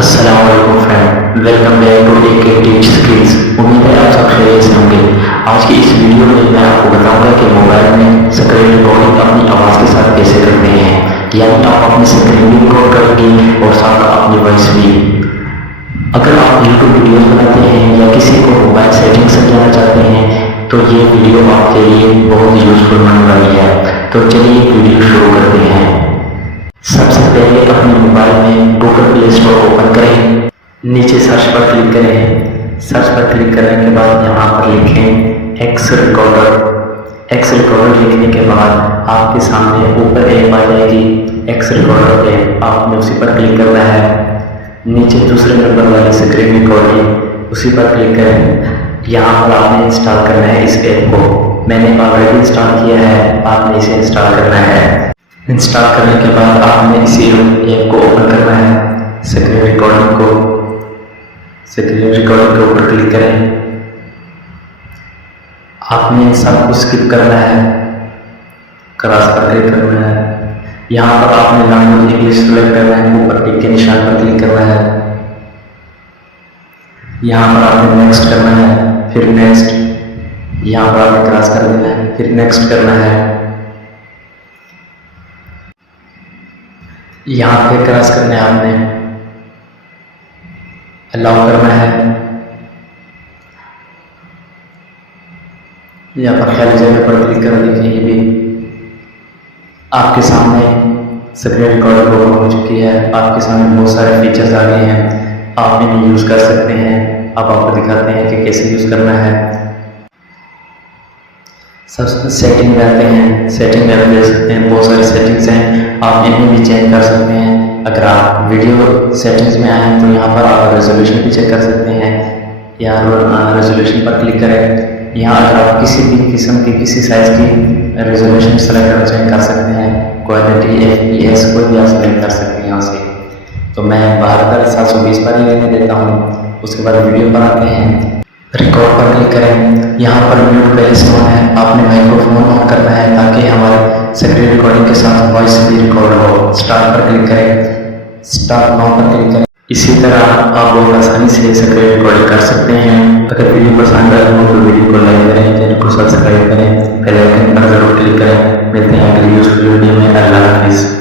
अस्सलाम वालेकुम friend, welcome back to AK tips skills. उम्मीद है आप सब खैरियत से होंगे। आज की इस वीडियो में मैं आपको बताऊंगा कि मोबाइल में स्क्रीन रिकॉर्डिंग अपनी आवाज़ के साथ कैसे करते हैं, यानी आप अपनी स्क्रीन भी रिकॉर्ड करेंगे और साथ अपनी वॉइस भी। अगर आप यूट्यूब वीडियो बनाते हैं या किसी को मोबाइल सेटिंग समझाना चाहते हैं तो ये वीडियो आपके लिए बहुत यूजफुल होने वाली है। तो चलिए वीडियो शुरू करते हैं। सबसे पहले अपने मोबाइल में गूगल प्ले स्टोर ओपन करें, नीचे सर्च पर क्लिक करें। सर्च पर क्लिक करने के बाद यहाँ पर लिखें एक्स रिकॉर्डर। एक्स रिकॉर्डर लिखने के बाद आपके सामने ऊपर ऐप आ जाएगी एक्स रिकॉर्डर ऐप, आपने उसी पर क्लिक करना है। नीचे दूसरे नंबर वाली स्क्रीन रिकॉर्डिंग, उसी पर क्लिक करें। यहाँ पर आपने इंस्टॉल करना है इस ऐप को। मैंने ऑलरेडी इंस्टॉल किया है, आपने इसे इंस्टॉल करना है। इंस्टॉल करने के बाद आपने इसी ऐप को ओपन करना है। स्क्रीन रिकॉर्डिंग के ऊपर क्लिक करें। आपने सब कुछ स्किप करना है, क्रॉस पर क्लिक करना है। यहाँ पर आपने लैंग्वेज इंग्लिश सेलेक्ट करना है, ऊपर टिक के निशान पर क्लिक करना है। यहाँ पर आपने नेक्स्ट करना है, फिर नेक्स्ट, यहाँ पर आपने क्रॉस कर देना है, फिर नेक्स्ट करना है। यहाँ पे क्रॉस करना है, आपने अलाउ करना है। यहाँ पर खाली जगह पर क्लिक कर देखिए, ये भी आपके सामने स्क्रीन रिकॉर्डर ओपन हो चुकी है। आपके सामने बहुत सारे फीचर्स आ गए हैं, आप इन्हें यूज़ कर सकते हैं। अब आपको दिखाते हैं कि कैसे यूज़ करना है। सब सेटिंग में आते हैं, सेटिंग में आप देख सकते हैं बहुत सारी सेटिंग्स हैं, आप इन्हें भी चेंज कर सकते हैं। अगर आप वीडियो सेटिंग्स में आए हैं तो यहाँ पर आप रेजोल्यूशन भी चेक कर सकते हैं। यहाँ रेजोल्यूशन पर क्लिक करें। यहाँ अगर आप किसी भी किस्म की किसी साइज़ की रेजोल्यूशन सेलेक्ट करना चाहें कर सकते हैं। क्वालिटी FPS कोई भी आप सेलेक्ट कर सकते हैं यहाँ से। तो मैं 72x720 पर ही लेने देता हूँ। उसके बाद वीडियो पर आते हैं, रिकॉर्ड पर क्लिक करें। यहाँ पर म्यूट बैलेंस ऑन है, आपने माइक्रोफोन ऑन करना है ताकि हमारे स्क्रीन रिकॉर्डिंग के साथ वॉइस भी रिकॉर्ड हो। स्टार्ट पर क्लिक करें, स्टार्ट नाउ पर क्लिक करें। इसी तरह आप बहुत आसानी से स्क्रीन रिकॉर्डिंग कर सकते हैं। अगर वीडियो पसंद आए हो तो वीडियो को लाइक करें, चैनल को सब्सक्राइब करें, बेल आइकन पर जरूर क्लिक करें। मिलते हैं अगली यूज़फुल वीडियो में। अल्लाह हाफिज़।